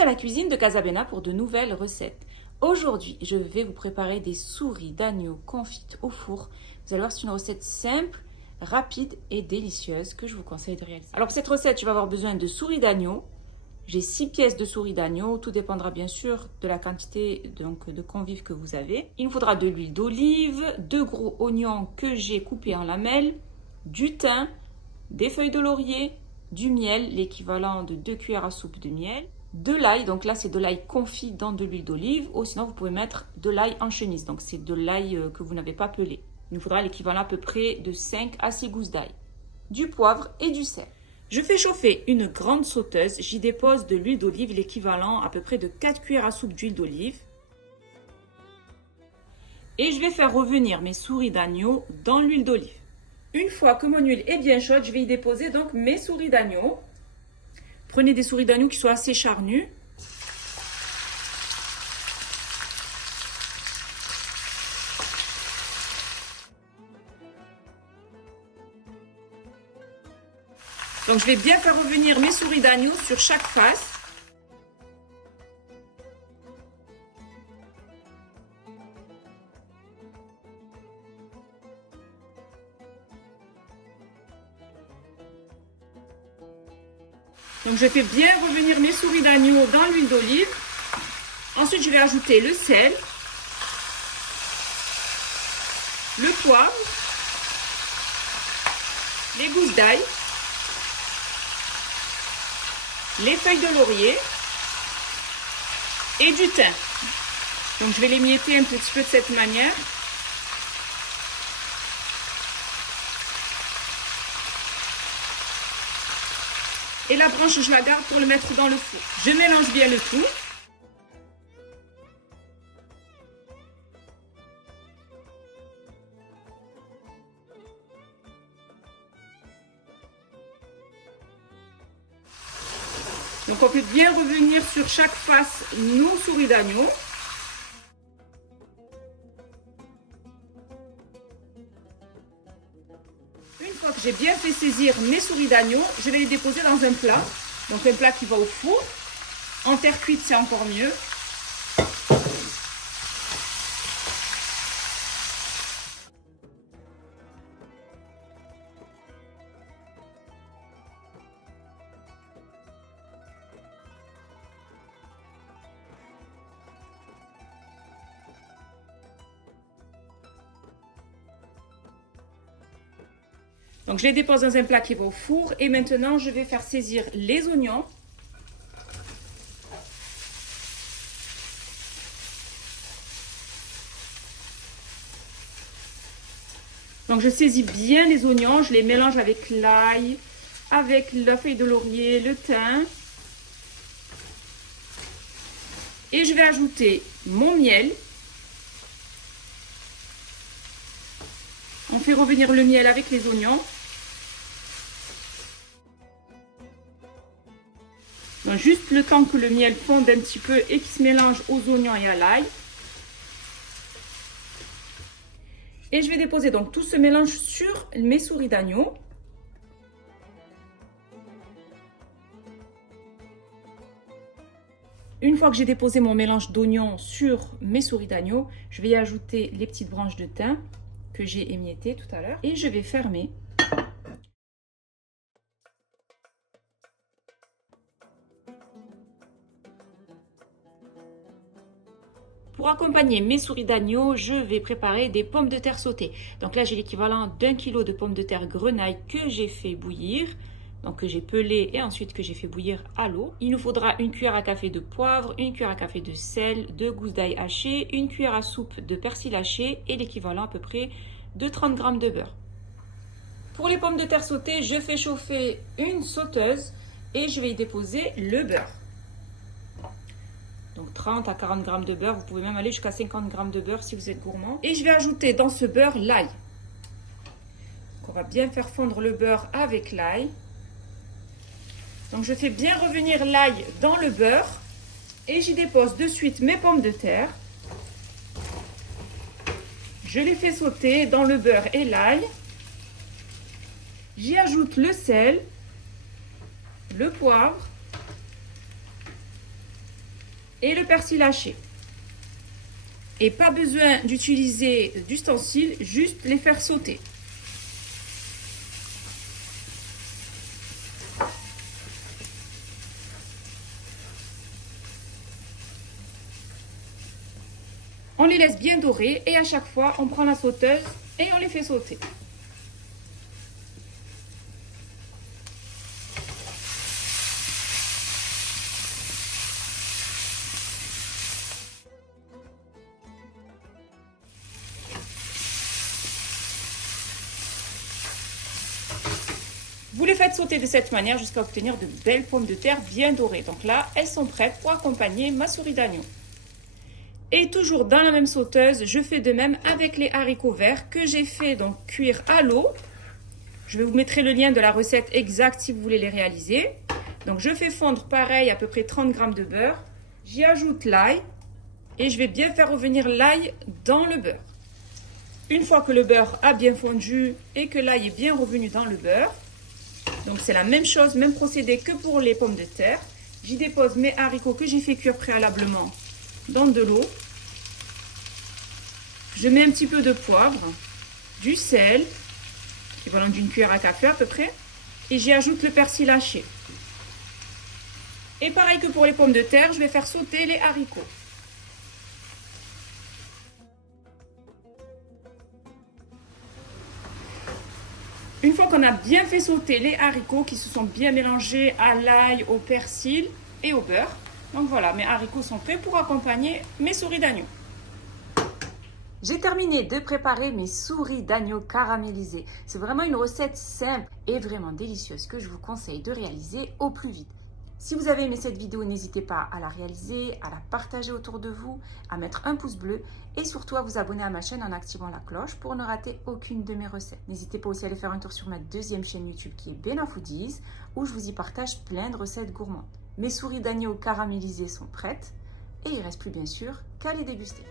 dans la cuisine de Casabena pour de nouvelles recettes. Aujourd'hui, je vais vous préparer des souris d'agneau confites au four. Vous allez voir, c'est une recette simple, rapide et délicieuse que je vous conseille de réaliser. Alors pour cette recette, je vais avoir besoin de souris d'agneau. J'ai 6 pièces de souris d'agneau. Tout dépendra bien sûr de la quantité de convives que vous avez. Il nous faudra de l'huile d'olive, 2 gros oignons que j'ai coupés en lamelles, du thym, des feuilles de laurier, du miel, l'équivalent de 2 cuillères à soupe de miel, de l'ail, donc là c'est de l'ail confit dans de l'huile d'olive, ou sinon vous pouvez mettre de l'ail en chenille, donc c'est de l'ail que vous n'avez pas pelé. Il nous faudra l'équivalent à peu près de 5 à 6 gousses d'ail, du poivre et du sel. Je fais chauffer une grande sauteuse, j'y dépose de l'huile d'olive, l'équivalent à peu près de 4 cuillères à soupe d'huile d'olive. Et je vais faire revenir mes souris d'agneau dans l'huile d'olive. Une fois que mon huile est bien chaude, je vais y déposer donc mes souris d'agneau. Prenez des souris d'agneau qui soient assez charnues. Donc je vais bien faire revenir mes souris d'agneau sur chaque face. Donc je fais bien revenir mes souris d'agneau dans l'huile d'olive. Ensuite je vais ajouter le sel, le poivre, les gousses d'ail, les feuilles de laurier et du thym. Donc je vais l'émietter un petit peu de cette manière. Et la branche, je la garde pour le mettre dans le four. Je mélange bien le tout. Donc on fait bien revenir sur chaque face nos souris d'agneau. Une fois que j'ai bien fait saisir mes souris d'agneau, je vais les déposer dans un plat. Donc un plat qui va au four. En terre cuite, c'est encore mieux. Donc je les dépose dans un plat qui va au four et maintenant je vais faire saisir les oignons. Donc je saisis bien les oignons, je les mélange avec l'ail, avec la feuille de laurier, le thym. Et je vais ajouter mon miel. On fait revenir le miel avec les oignons. Donc juste le temps que le miel fonde un petit peu et qu'il se mélange aux oignons et à l'ail. Et je vais déposer donc tout ce mélange sur mes souris d'agneau. Une fois que j'ai déposé mon mélange d'oignons sur mes souris d'agneau, je vais y ajouter les petites branches de thym que j'ai émiettées tout à l'heure. Et je vais fermer. Pour accompagner mes souris d'agneau, je vais préparer des pommes de terre sautées. Donc là, j'ai l'équivalent d'1 kg de pommes de terre grenaille que j'ai fait bouillir. Donc que j'ai pelé et ensuite que j'ai fait bouillir à l'eau. Il nous faudra une cuillère à café de poivre, une cuillère à café de sel, 2 gousses d'ail hachées, une cuillère à soupe de persil haché et l'équivalent à peu près de 30 g de beurre. Pour les pommes de terre sautées, je fais chauffer une sauteuse et je vais y déposer le beurre. Donc 30 à 40 g de beurre, vous pouvez même aller jusqu'à 50 g de beurre si vous êtes gourmand. Et je vais ajouter dans ce beurre l'ail. On va bien faire fondre le beurre avec l'ail. Donc je fais bien revenir l'ail dans le beurre et j'y dépose de suite mes pommes de terre. Je les fais sauter dans le beurre et l'ail. J'y ajoute le sel, le poivre, et le persil haché. Et pas besoin d'utiliser d'ustensiles, juste les faire sauter. On les laisse bien dorer et à chaque fois, on prend la sauteuse et on les fait sauter. Vous les faites sauter de cette manière jusqu'à obtenir de belles pommes de terre bien dorées. Donc là, elles sont prêtes pour accompagner ma souris d'agneau. Et toujours dans la même sauteuse, je fais de même avec les haricots verts que j'ai fait donc cuire à l'eau. Je vais vous mettre le lien de la recette exacte si vous voulez les réaliser. Donc je fais fondre pareil à peu près 30 g de beurre. J'y ajoute l'ail et je vais bien faire revenir l'ail dans le beurre. Une fois que le beurre a bien fondu et que l'ail est bien revenu dans le beurre, donc c'est la même chose, même procédé que pour les pommes de terre. J'y dépose mes haricots que j'ai fait cuire préalablement dans de l'eau. Je mets un petit peu de poivre, du sel, équivalent d'une cuillère à café à peu près, et j'y ajoute le persil haché. Et pareil que pour les pommes de terre, je vais faire sauter les haricots. Une fois qu'on a bien fait sauter les haricots qui se sont bien mélangés à l'ail, au persil et au beurre, donc voilà, mes haricots sont prêts pour accompagner mes souris d'agneau. J'ai terminé de préparer mes souris d'agneau caramélisées. C'est vraiment une recette simple et vraiment délicieuse que je vous conseille de réaliser au plus vite. Si vous avez aimé cette vidéo, n'hésitez pas à la réaliser, à la partager autour de vous, à mettre un pouce bleu et surtout à vous abonner à ma chaîne en activant la cloche pour ne rater aucune de mes recettes. N'hésitez pas aussi à aller faire un tour sur ma deuxième chaîne YouTube qui est Bella Foodies où je vous y partage plein de recettes gourmandes. Mes souris d'agneau caramélisées sont prêtes et il ne reste plus bien sûr qu'à les déguster.